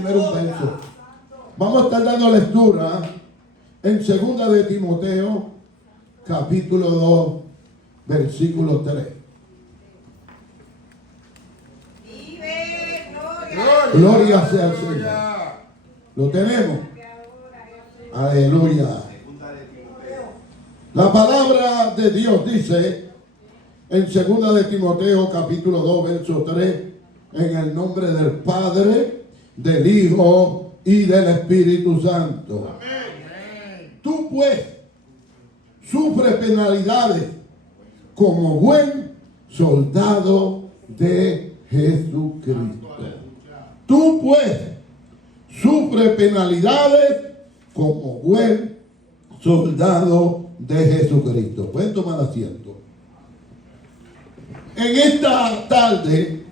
Primero un verso. Vamos a estar dando lectura en 2 de Timoteo, capítulo 2, versículo 3. Gloria sea al Señor. Lo tenemos. Aleluya. La palabra de Dios dice en 2 de Timoteo, capítulo 2, verso 3, en el nombre del Padre, del Hijo y del Espíritu Santo. Amén. Tú pues sufres penalidades como buen soldado de Jesucristo. Tú pues sufres penalidades como buen soldado de Jesucristo. Pueden tomar asiento. En esta tarde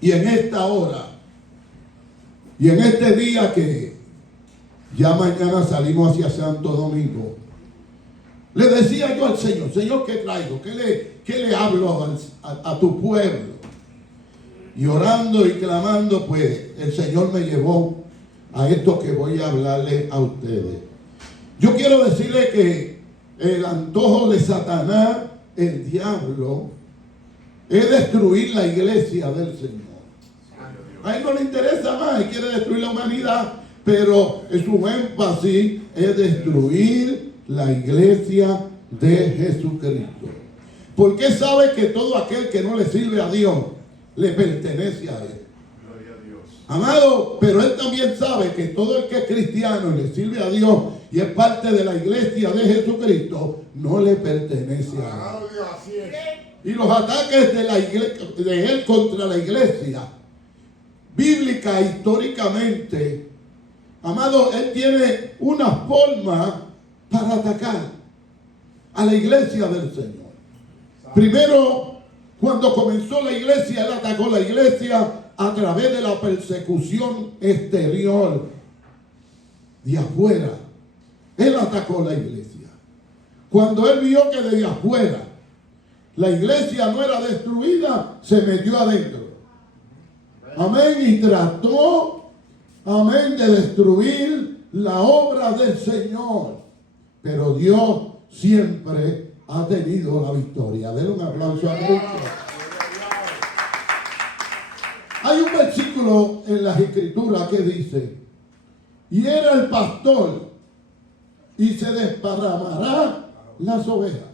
y en esta hora y en este día que ya mañana salimos hacia Santo Domingo, le decía yo al Señor, Señor, ¿qué traigo? ¿Qué le hablo a tu pueblo? Y orando y clamando, pues el Señor me llevó a esto que voy a hablarle a ustedes. Yo quiero decirle que el antojo de Satanás, el diablo, es destruir la iglesia del Señor. A él no le interesa más, él quiere destruir la humanidad, pero su énfasis es destruir la iglesia de Jesucristo. Porque sabe que todo aquel que no le sirve a Dios le pertenece a él. Amado, pero él también sabe que todo el que es cristiano y le sirve a Dios y es parte de la iglesia de Jesucristo, no le pertenece a él. Y los ataques de la iglesia, de él contra la iglesia, bíblica, históricamente, amado, él tiene una forma para atacar a la iglesia del Señor. Primero, cuando comenzó la iglesia, él atacó la iglesia a través de la persecución exterior, de afuera. Él atacó la iglesia. Cuando él vio que desde afuera la iglesia no era destruida, se metió adentro. Amén. Y trató, amén, de destruir la obra del Señor. Pero Dios siempre ha tenido la victoria. Denle un aplauso a Cristo. Hay un versículo en las Escrituras que dice: y era el pastor y se desparramará las ovejas.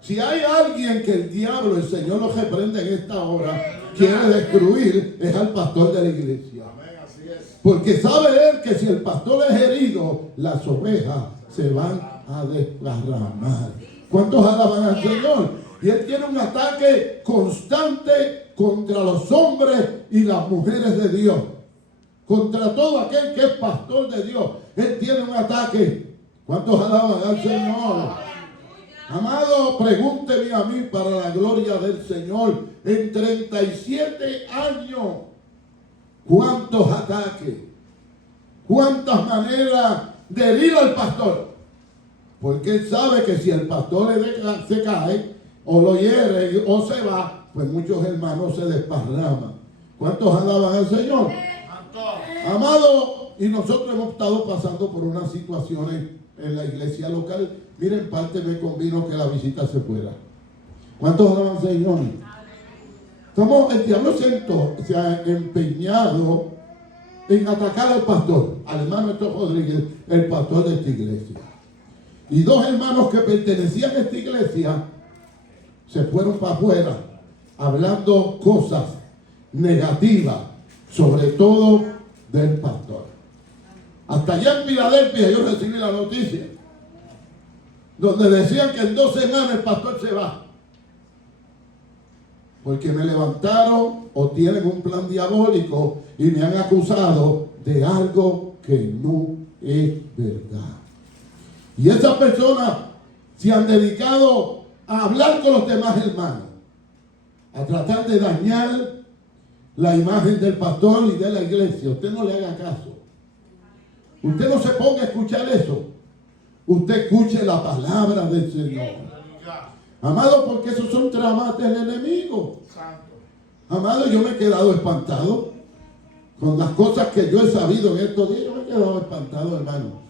Si hay alguien que el diablo, el Señor lo reprende en esta hora, quiere destruir, es al pastor de la iglesia. Porque sabe él que si el pastor es herido, las ovejas se van a desparramar. ¿Cuántos alaban al Señor? Y él tiene un ataque constante contra los hombres y las mujeres de Dios. Contra todo aquel que es pastor de Dios. Él tiene un ataque. ¿Cuántos alaban al Señor? Amado, pregúnteme a mí para la gloria del Señor. En 37 años, ¿cuántos ataques? ¿Cuántas maneras de herir al pastor? Porque él sabe que si el pastor se cae, o lo hiere, o se va, pues muchos hermanos se desparraman. ¿Cuántos alaban al Señor? Amado, y nosotros hemos estado pasando por unas situaciones en la iglesia local. Miren, parte me convino que la visita se fuera. ¿Cuántos alaban al Señor? El diablo se ha empeñado en atacar al pastor, al hermano Héctor Rodríguez, el pastor de esta iglesia. Y dos hermanos que pertenecían a esta iglesia se fueron para afuera hablando cosas negativas, sobre todo del pastor. Hasta allá en Filadelfia yo recibí la noticia donde decían que en 2 semanas el pastor se va. Porque me levantaron o tienen un plan diabólico y me han acusado de algo que no es verdad. Y esas personas se han dedicado a hablar con los demás hermanos, a tratar de dañar la imagen del pastor y de la iglesia. Usted no le haga caso. Usted no se ponga a escuchar eso. Usted escuche la palabra del Señor. Amado, porque esos son tramas del enemigo. Amado, yo me he quedado espantado con las cosas que yo he sabido en estos días, yo me he quedado espantado, hermano.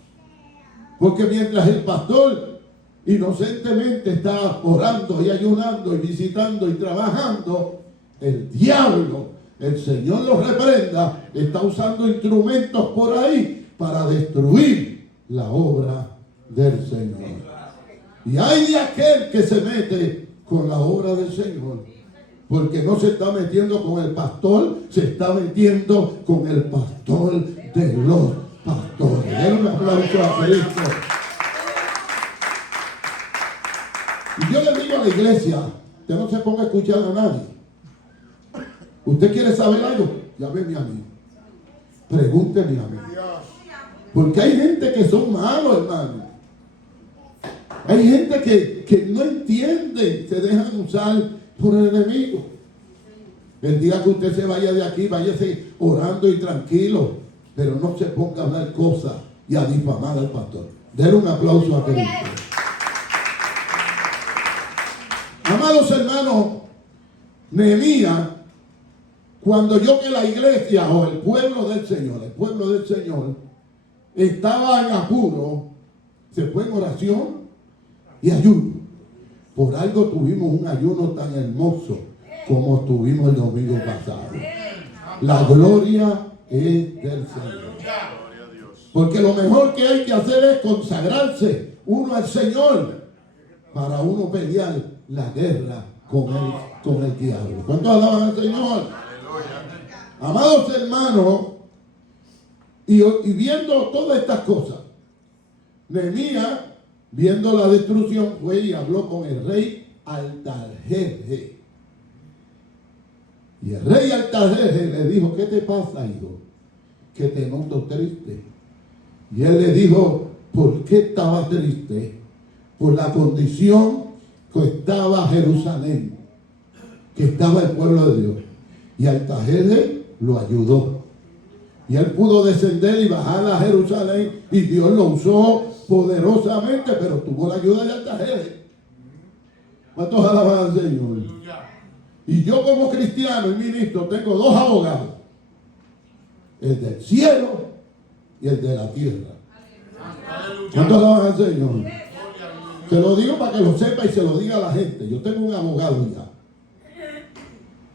Porque mientras el pastor inocentemente está orando y ayunando y visitando y trabajando, el diablo, el Señor lo reprenda, está usando instrumentos por ahí para destruir la obra del Señor. Y hay de aquel que se mete con la obra del Señor, porque no se está metiendo con el pastor, se está metiendo con el pastor de los pastores. Den un aplauso a Cristo. Y yo le digo a la iglesia, usted no se ponga a escuchar a nadie. ¿Usted quiere saber algo? Llámeme a mí. Pregúnteme a mí. Porque hay gente que son malos, hermano. Hay gente que no entiende, se dejan usar por el enemigo. El día que usted se vaya de aquí, váyase orando y tranquilo, pero no se ponga a hablar cosas y a difamar al pastor. Denle un aplauso a Cristo. Amados hermanos, Nehemías, cuando yo que la iglesia o el pueblo del Señor estaba en apuro, se fue en oración y ayuno. Por algo tuvimos un ayuno tan hermoso como tuvimos el domingo pasado. La gloria es del Señor. Porque lo mejor que hay que hacer es consagrarse uno al Señor para uno pelear la guerra con el diablo. ¿Cuántos alaban al Señor? Amados hermanos, y viendo todas estas cosas, Nehemías, viendo la destrucción, fue y habló con el rey Artajerjes. Y el rey Artajerjes le dijo: ¿qué te pasa, hijo? Que te noto triste. Y él le dijo: ¿por qué estaba triste? Por la condición que estaba Jerusalén, que estaba el pueblo de Dios. Y Artajerjes lo ayudó. Y él pudo descender y bajar a Jerusalén, y Dios lo usó poderosamente, pero tuvo la ayuda de Artajerjes. ¿Cuántos alaban al Señor? Y yo, como cristiano y ministro, tengo dos abogados: el del cielo y el de la tierra. ¿Cuántos alaban al Señor? Se lo digo para que lo sepa y se lo diga a la gente. Yo tengo un abogado ya.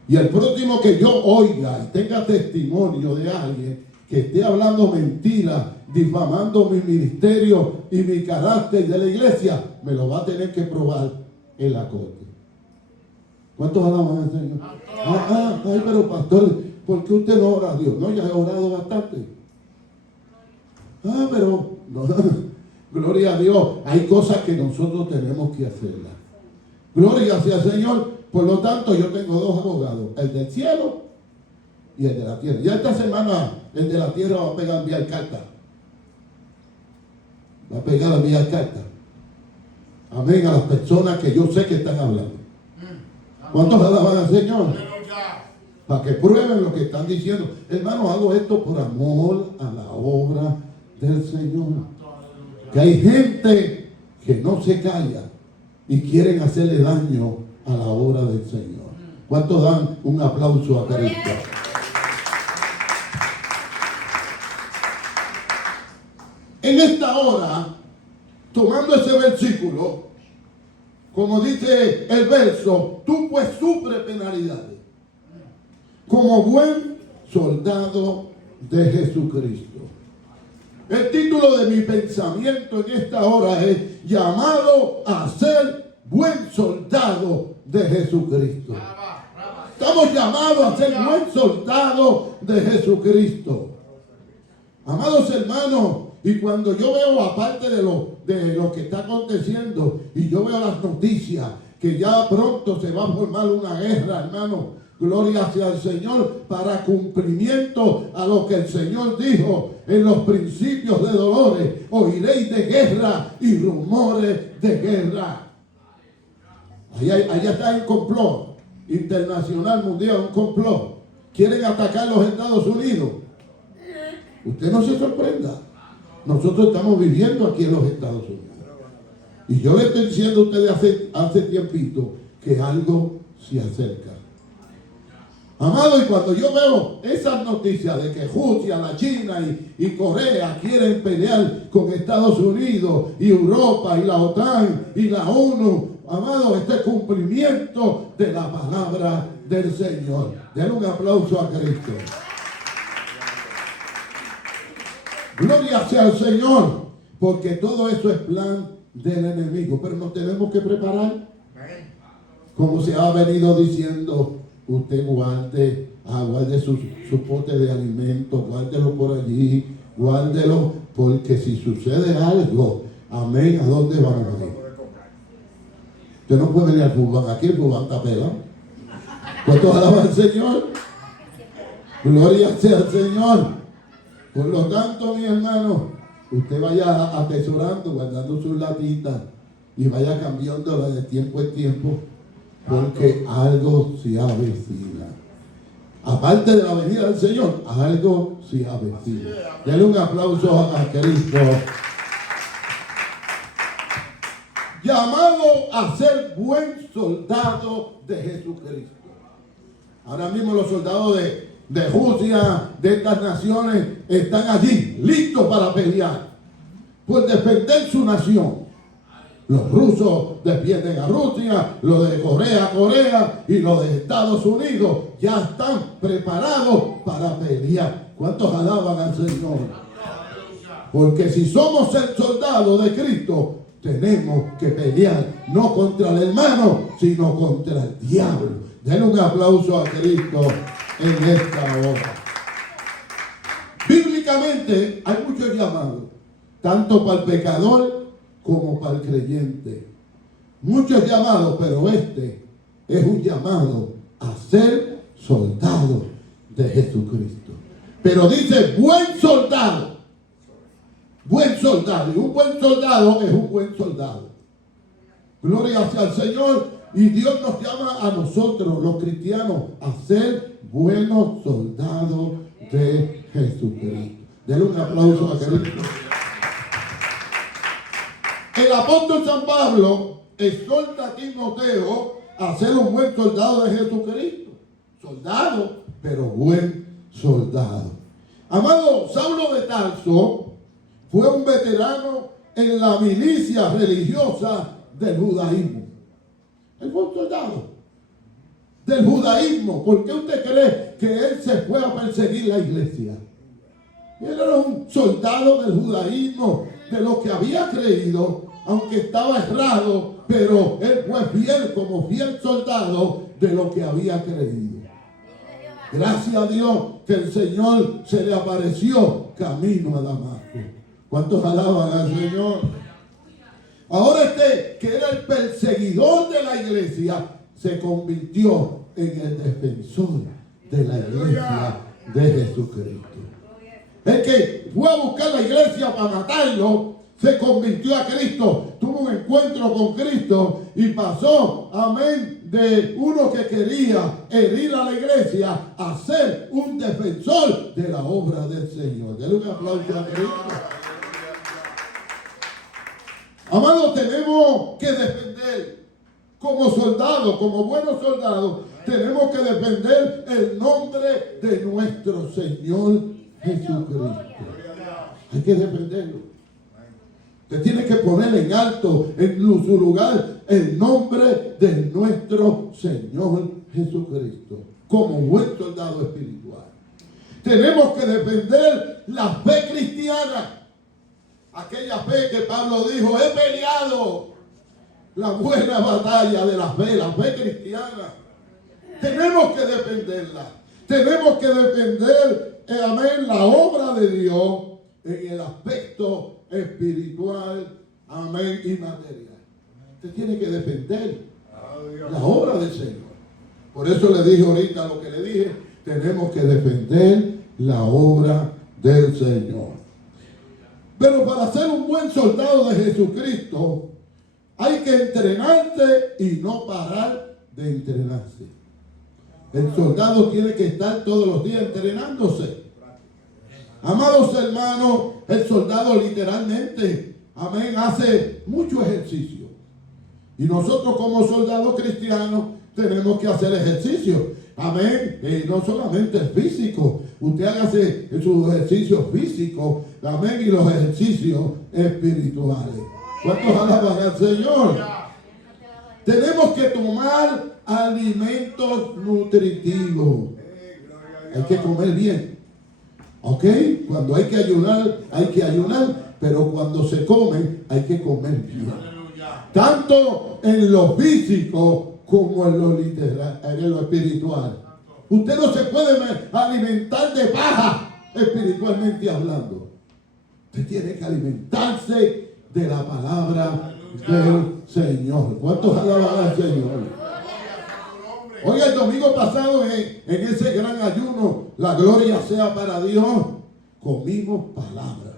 Y el próximo que yo oiga y tenga testimonio de alguien que esté hablando mentiras, difamando mi ministerio y mi carácter de la iglesia, me lo va a tener que probar en la corte. ¿Cuántos alaban al Señor? Ay, pero pastor, ¿por qué usted no ora a Dios? No, ya he orado bastante. Pero no, gloria a Dios. Hay cosas que nosotros tenemos que hacerlas. Gloria sea al Señor. Por lo tanto, yo tengo dos abogados: el del cielo y el de la tierra. Ya esta semana el de la tierra va a pegar enviar carta. Va a pegar enviar carta. Amén, a las personas que yo sé que están hablando. ¿Cuántos alaban al Señor? Para que prueben lo que están diciendo. Hermanos, hago esto por amor a la obra del Señor. Que hay gente que no se calla y quieren hacerle daño a la obra del Señor. ¿Cuántos dan un aplauso a Cristo? En esta hora, tomando ese versículo, como dice el verso, tú pues sufres penalidades como buen soldado de Jesucristo. El título de mi pensamiento en esta hora es: llamado a ser buen soldado de Jesucristo. Estamos llamados a ser buen soldado de Jesucristo. Amados hermanos, y cuando yo veo, aparte de lo que está aconteciendo, y yo veo las noticias que ya pronto se va a formar una guerra, hermano, gloria sea al Señor, para cumplimiento a lo que el Señor dijo en los principios de dolores: oiréis de guerra y rumores de guerra. Allá está el complot internacional, mundial, un complot. Quieren atacar los Estados Unidos. Usted no se sorprenda. Nosotros estamos viviendo aquí en los Estados Unidos. Y yo le estoy diciendo a ustedes hace tiempito que algo se acerca. Amado, y cuando yo veo esas noticias de que Rusia, la China y Corea quieren pelear con Estados Unidos y Europa y la OTAN y la ONU, amado, este cumplimiento de la palabra del Señor. Den un aplauso a Cristo. Gloria sea al Señor, porque todo eso es plan del enemigo, pero nos tenemos que preparar. Como se ha venido diciendo, usted guarde su pote de alimento, guárdelo por allí, guárdelo, porque si sucede algo, amén, ¿a dónde van a ir? Usted no puede venir al fútbol, aquí el fútbol está pelado. ¿Cuántos alaban al Señor? Gloria sea al Señor. Por lo tanto, mi hermano, usted vaya atesorando, guardando sus latitas y vaya cambiándola de tiempo en tiempo, porque algo se avecina. Aparte de la venida del Señor, algo se avecina. Denle un aplauso a Cristo. Llamado a ser buen soldado de Jesucristo. Ahora mismo los soldados de Rusia, de estas naciones, están allí, listos para pelear, por defender su nación. Los rusos defienden a Rusia, los de Corea a Corea, y los de Estados Unidos ya están preparados para pelear. ¿Cuántos alaban al Señor? Porque si somos el soldado de Cristo, tenemos que pelear no contra el hermano, sino contra el diablo. Denle un aplauso a Cristo en esta hora. Bíblicamente hay muchos llamados, tanto para el pecador como para el creyente. Muchos llamados, pero este es un llamado a ser soldado de Jesucristo. Pero dice buen soldado. Buen soldado. Y un buen soldado es un buen soldado. Gloria sea al Señor. Y Dios nos llama a nosotros, los cristianos, a ser buenos soldados de Jesucristo. Denle un aplauso a Cristo. El apóstol San Pablo exhorta a Timoteo a ser un buen soldado de Jesucristo. Soldado, pero buen soldado. Amado, Saulo de Tarso fue un veterano en la milicia religiosa del judaísmo. Él fue un soldado del judaísmo. ¿Por qué usted cree que él se fue a perseguir la iglesia? Él era un soldado del judaísmo, de lo que había creído, aunque estaba errado, pero él fue fiel como fiel soldado de lo que había creído. Gracias a Dios que el Señor se le apareció camino a Damasco. ¿Cuántos alaban al Señor? Ahora este, que era el perseguidor de la iglesia, se convirtió en el defensor de la iglesia de Jesucristo. El que fue a buscar la iglesia para matarlo, se convirtió a Cristo, tuvo un encuentro con Cristo y pasó, amén, de uno que quería herir a la iglesia a ser un defensor de la obra del Señor. Denle un aplauso a Cristo. Amados, tenemos que defender como soldados, como buenos soldados, tenemos que defender el nombre de nuestro Señor Jesucristo. Hay que defenderlo. Usted tiene que poner en alto, en su lugar, el nombre de nuestro Señor Jesucristo, como buen soldado espiritual. Tenemos que defender la fe cristiana. Aquella fe que Pablo dijo, he peleado la buena batalla de la fe cristiana. Tenemos que defenderla. Tenemos que defender, amén, la obra de Dios en el aspecto espiritual, amén, y material. Usted tiene que defender la obra del Señor. Por eso le dije ahorita lo que le dije, tenemos que defender la obra del Señor. Pero para ser un buen soldado de Jesucristo, hay que entrenarse y no parar de entrenarse. El soldado tiene que estar todos los días entrenándose. Amados hermanos, el soldado literalmente, amén, hace mucho ejercicio. Y nosotros como soldados cristianos tenemos que hacer ejercicio. Amén. No solamente físico. Usted hágase sus ejercicios físicos. Amén. Y los ejercicios espirituales. ¿Cuántos alaban al Señor? Tenemos que tomar alimentos nutritivos. Hay que comer bien. ¿Ok? Cuando hay que ayunar, pero cuando se come, hay que comer bien. Tanto en lo físico como en lo literal, en lo espiritual. Usted no se puede alimentar de paja espiritualmente hablando. Usted tiene que alimentarse de la palabra del Señor. ¿Cuántos alaban al Señor? Hoy el domingo pasado en ese gran ayuno, la gloria sea para Dios, comimos palabra.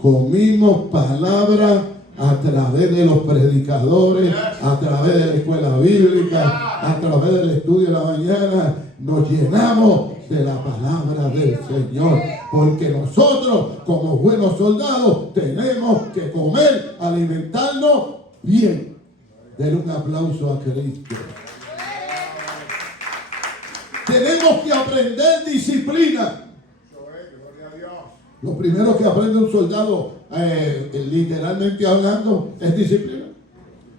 Comimos palabra a través de los predicadores, a través de la escuela bíblica, a través del estudio de la mañana. Nos llenamos de la palabra del Señor, porque nosotros como buenos soldados tenemos que comer, alimentarnos bien. Denle un aplauso a Cristo. Tenemos que aprender disciplina. Lo primero que aprende un soldado, literalmente hablando, es disciplina.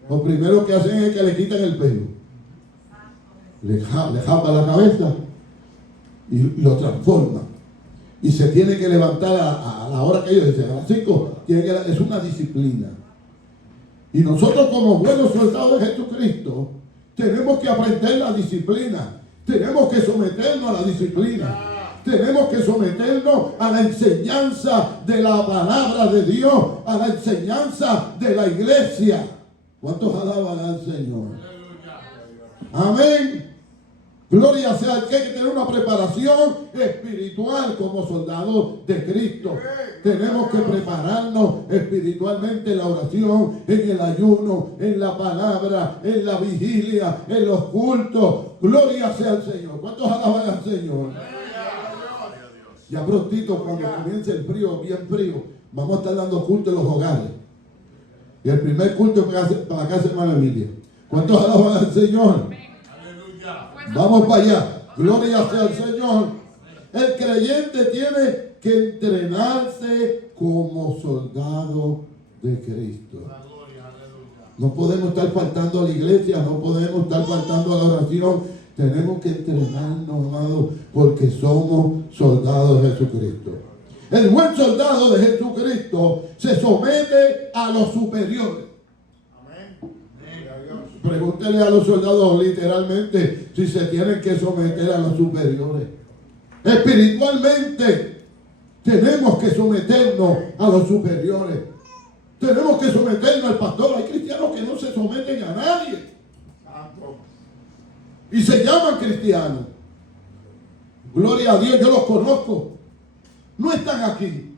Lo primero que hacen es que le quitan el pelo. Le japa la cabeza y lo transforma. Y se tiene que levantar a la hora que ellos dicen, a las 5. Es una disciplina. Y nosotros como buenos soldados de Jesucristo, tenemos que aprender la disciplina. Tenemos que someternos a la disciplina. Tenemos que someternos a la enseñanza de la palabra de Dios, a la enseñanza de la iglesia. ¿Cuántos alaban al Señor? Amén. Gloria sea, que hay que tener una preparación espiritual como soldados de Cristo. Tenemos que prepararnos espiritualmente en la oración, en el ayuno, en la palabra, en la vigilia, en los cultos. Gloria sea al Señor. ¿Cuántos alaban al Señor? Ya prontito, cuando comience el frío, bien frío, vamos a estar dando culto en los hogares. Y el primer culto para la casa de hermana Emilia. ¿Cuántos alaban al Señor? Vamos para allá. Gloria sea al Señor. El creyente tiene que entrenarse como soldado de Cristo. No podemos estar faltando a la iglesia, no podemos estar faltando a la oración. Tenemos que entrenarnos, amados, porque somos soldados de Jesucristo. El buen soldado de Jesucristo se somete a los superiores. Pregúntele a los soldados literalmente si se tienen que someter a los superiores. Espiritualmente tenemos que someternos a los superiores. Tenemos que someternos al pastor. Hay cristianos que no se someten a nadie y se llaman cristianos. Gloria a Dios, yo los conozco. No están aquí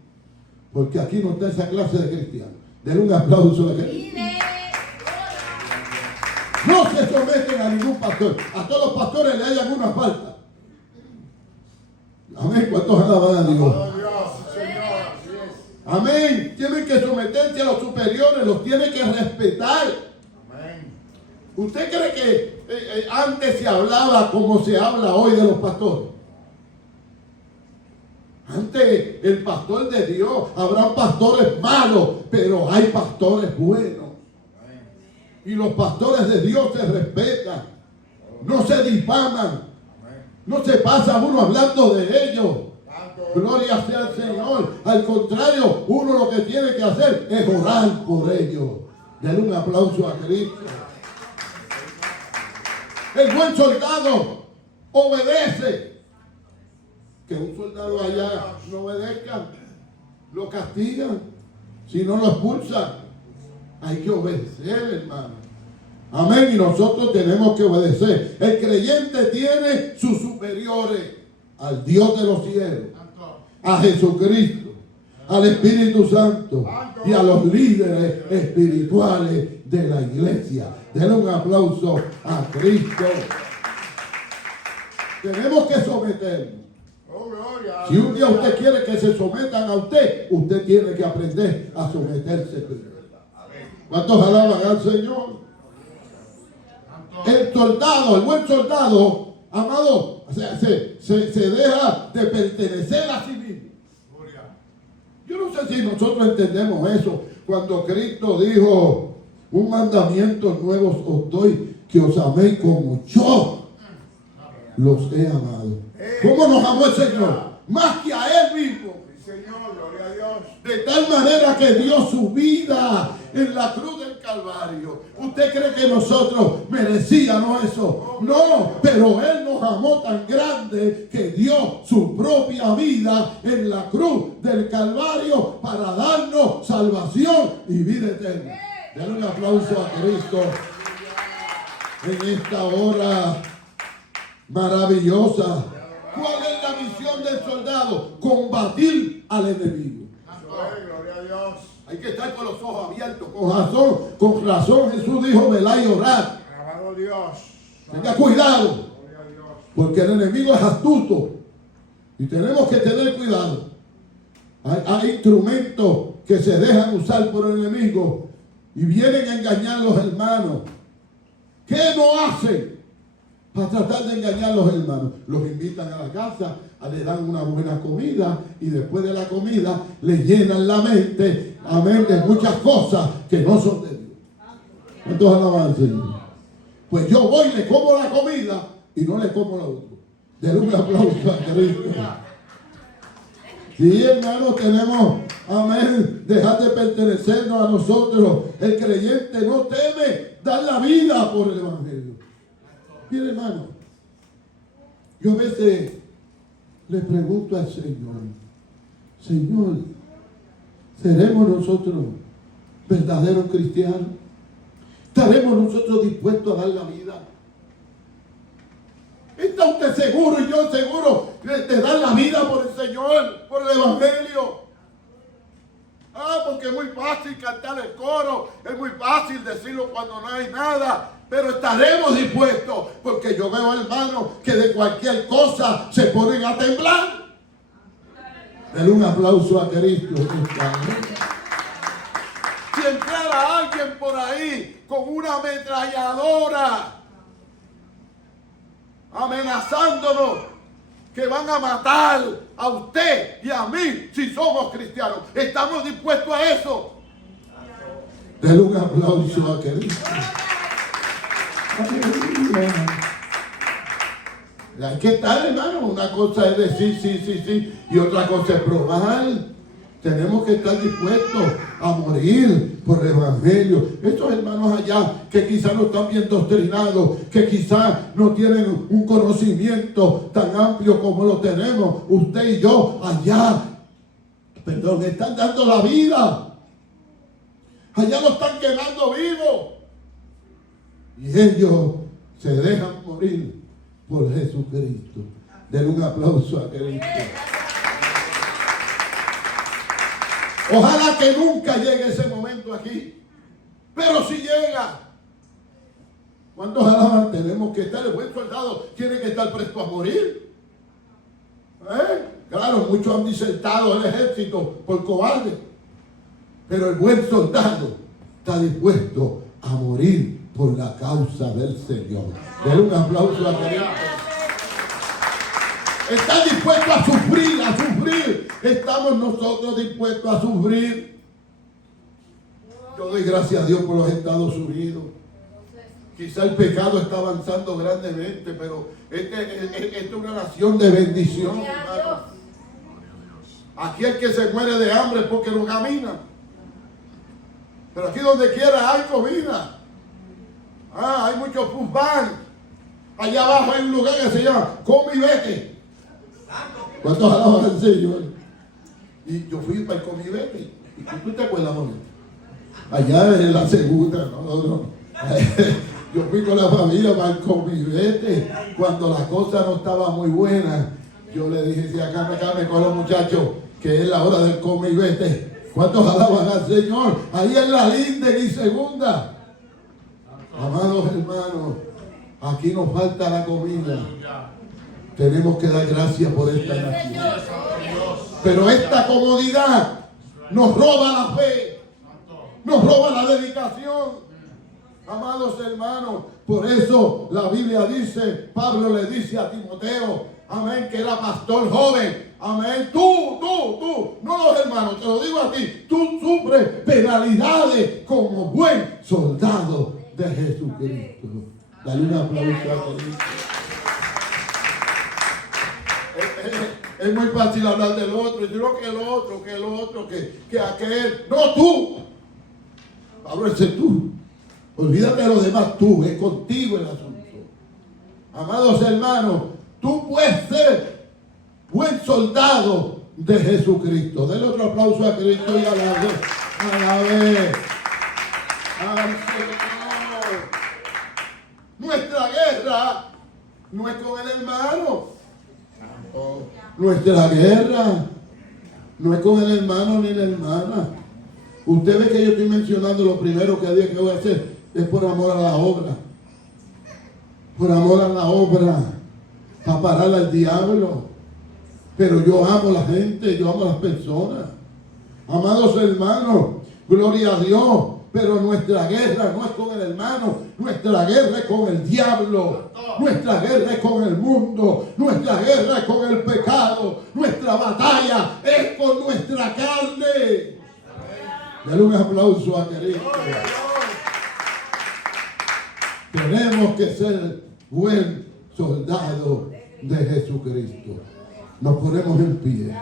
porque aquí no está esa clase de cristianos. Denle un aplauso a Jesús. No se someten a ningún pastor. A todos los pastores le hayan una falta. Amén. ¿Cuántos alaban a Dios? Amén. Tienen que someterse a los superiores. Los tienen que respetar. Amén. ¿Usted cree que antes se hablaba como se habla hoy de los pastores? Antes el pastor de Dios, habrá pastores malos, pero hay pastores buenos. Y los pastores de Dios se respetan, no se difaman, no se pasa uno hablando de ellos. Gloria sea al Señor. Al contrario, uno lo que tiene que hacer es orar por ellos. Denle un aplauso a Cristo. El buen soldado obedece. Que un soldado allá no obedezca, lo castigan, si no lo expulsan. Hay que obedecer, hermano. Amén. Y nosotros tenemos que obedecer. El creyente tiene sus superiores: al Dios de los cielos, a Jesucristo, al Espíritu Santo y a los líderes espirituales de la iglesia. Denle un aplauso a Cristo. Tenemos que someternos. Si un día usted quiere que se sometan a usted, usted tiene que aprender a someterse. ¿Cuántos alaban al Señor? El soldado, el buen soldado, amado, se deja de pertenecer a sí mismo. Yo no sé si nosotros entendemos eso. Cuando Cristo dijo, un mandamiento nuevo os doy, que os améis como yo los he amado. ¿Cómo nos amó el Señor? Más que a Él mismo. Señor, gloria a Dios. De tal manera que dio su vida en la cruz del Calvario. ¿Usted cree que nosotros merecíamos eso? No, pero Él nos amó tan grande que dio su propia vida en la cruz del Calvario para darnos salvación y vida eterna. Denle un aplauso a Cristo en esta hora maravillosa. ¿Cuál es la misión del soldado? Combatir al enemigo. Gloria a Dios. Hay que estar con los ojos abiertos. Con razón Jesús dijo, velad y orad. Alabado Dios. Tenga cuidado, Gloria a Dios. porque el enemigo es astuto y tenemos que tener cuidado. Hay instrumentos que se dejan usar por el enemigo y vienen a engañar a los hermanos. ¿Qué no hacen para tratar de engañar a los hermanos? Los invitan a la casa, le dan una buena comida y después de la comida les llenan la mente, amén, de muchas cosas que no son de Dios. ¿Cuántos alaban al Señor? Pues yo voy, le como la comida y no le como la otra. Denle un aplauso a Cristo. Sí, hermanos, tenemos, amén, dejar de pertenecernos a nosotros. El creyente no teme dar la vida por el Evangelio. Mire, hermano, yo a veces le pregunto al Señor, Señor, ¿seremos nosotros verdaderos cristianos? ¿Estaremos nosotros dispuestos a dar la vida? ¿Está usted seguro y yo seguro de dar la vida por el Señor, por el Evangelio? Porque es muy fácil cantar el coro, es muy fácil decirlo cuando no hay nada, pero estaremos dispuestos, porque yo veo hermanos que de cualquier cosa se ponen a temblar. Denle un aplauso a Cristo. Si entrara alguien por ahí con una ametralladora amenazándonos que van a matar a usted y a mí si somos cristianos, ¿estamos dispuestos a eso? Denle un aplauso a Cristo. Hay que estar, hermano. Una cosa es decir sí y otra cosa es probar. Tenemos que estar dispuestos a morir por el Evangelio. Estos hermanos allá que quizás no están bien doctrinados, que quizás no tienen un conocimiento tan amplio como lo tenemos usted y yo allá, están dando la vida. Allá lo están quemando vivo. Y ellos se dejan morir por Jesucristo. Denle un aplauso a Cristo. Ojalá que nunca llegue ese momento aquí. Pero si llega, ¿cuántos alaban? Tenemos que estar, el buen soldado tiene que estar presto a morir. Claro, muchos han disertado el ejército por cobarde. Pero el buen soldado está dispuesto a morir por la causa del Señor. Denle un aplauso a Cristo. Está dispuesto a sufrir, a sufrir. Estamos nosotros dispuestos a sufrir. Yo doy gracias a Dios por los Estados Unidos. Quizá el pecado está avanzando grandemente, pero esta es una nación de bendición, hermano. Aquí el que se muere de hambre es porque no camina. Pero aquí donde quiera hay comida. Hay muchos food banks. Allá abajo hay un lugar que se llama Come y Vete. ¿Cuántos alaban al Señor? Y yo fui para el Come y Vete. ¿Y tú te acuerdas, amor? Allá en la segunda, no. Yo fui con la familia para el Come y Vete. Cuando la cosa no estaba muy buena, yo le dije, si acá con los muchachos, que es la hora del Come y Vete. ¿Cuántos alaban al Señor? Ahí en la Linden y segunda. Amados hermanos, aquí nos falta la comida. Tenemos que dar gracias por esta nación. Pero esta comodidad nos roba la fe, nos roba la dedicación. Amados hermanos, Por eso la Biblia dice, Pablo le dice a Timoteo, amén, que era pastor joven. Amén. Tú, no los hermanos, te lo digo a ti. Tú sufres penalidades como buen soldado de Jesucristo. Dale un aplauso a Cristo. Es muy fácil hablar del otro. Yo creo que el otro, que aquel. No, tú. Pablo, ese tú. Olvídate de lo demás, tú. Es contigo el asunto. Amados hermanos, tú puedes ser buen soldado de Jesucristo. Denle otro aplauso a Cristo y a la vez. Al Señor. Nuestra guerra no es con el hermano. Nuestra guerra no es con el hermano ni la hermana. Usted ve que yo estoy mencionando lo primero que voy a hacer es por amor a la obra. Por amor a la obra. Para parar al diablo. Pero yo amo a la gente, yo amo a las personas. Amados hermanos, gloria a Dios. Pero nuestra guerra no es con el hermano, nuestra guerra es con el diablo, nuestra guerra es con el mundo, nuestra guerra es con el pecado, nuestra batalla es con nuestra carne. Dale un aplauso a Cristo. Tenemos que ser buen soldado de Jesucristo. Nos ponemos en pie.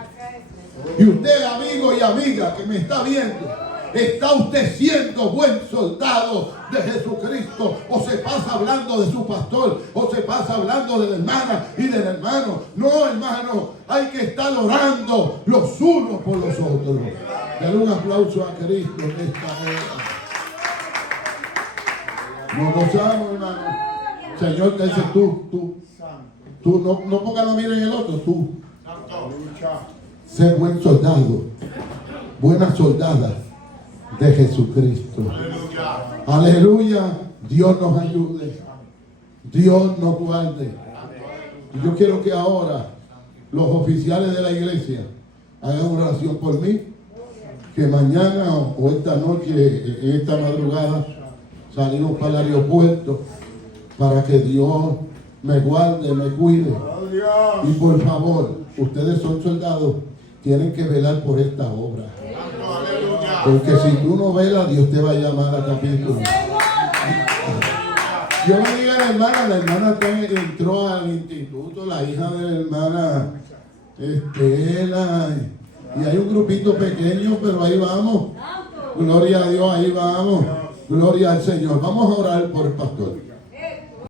Y usted, amigo y amiga que me está viendo, ¿está usted siendo buen soldado de Jesucristo? ¿O se pasa hablando de su pastor? ¿O se pasa hablando de la hermana y del hermano? No, hermano, hay que estar orando los unos por los otros. Dale un aplauso a Cristo en esta hora. Nos gozamos, hermano. Señor, te dice tú no pongas la mira en el otro, tú. Sé buen soldado, buena soldada de Jesucristo. Aleluya. Dios nos ayude. Dios nos guarde. Y yo quiero que ahora los oficiales de la iglesia hagan una oración por mí. Que mañana o esta noche, en esta madrugada, salimos para el aeropuerto para que Dios me guarde, me cuide. Y por favor, ustedes son soldados, tienen que velar por esta obra. Porque si tú no velas, Dios te va a llamar a capítulo. Yo me diga a la hermana entró al instituto, la hija de la hermana Estela, y hay un grupito pequeño, pero ahí vamos. Gloria a Dios, ahí vamos. Gloria al Señor. Vamos a orar por el pastor.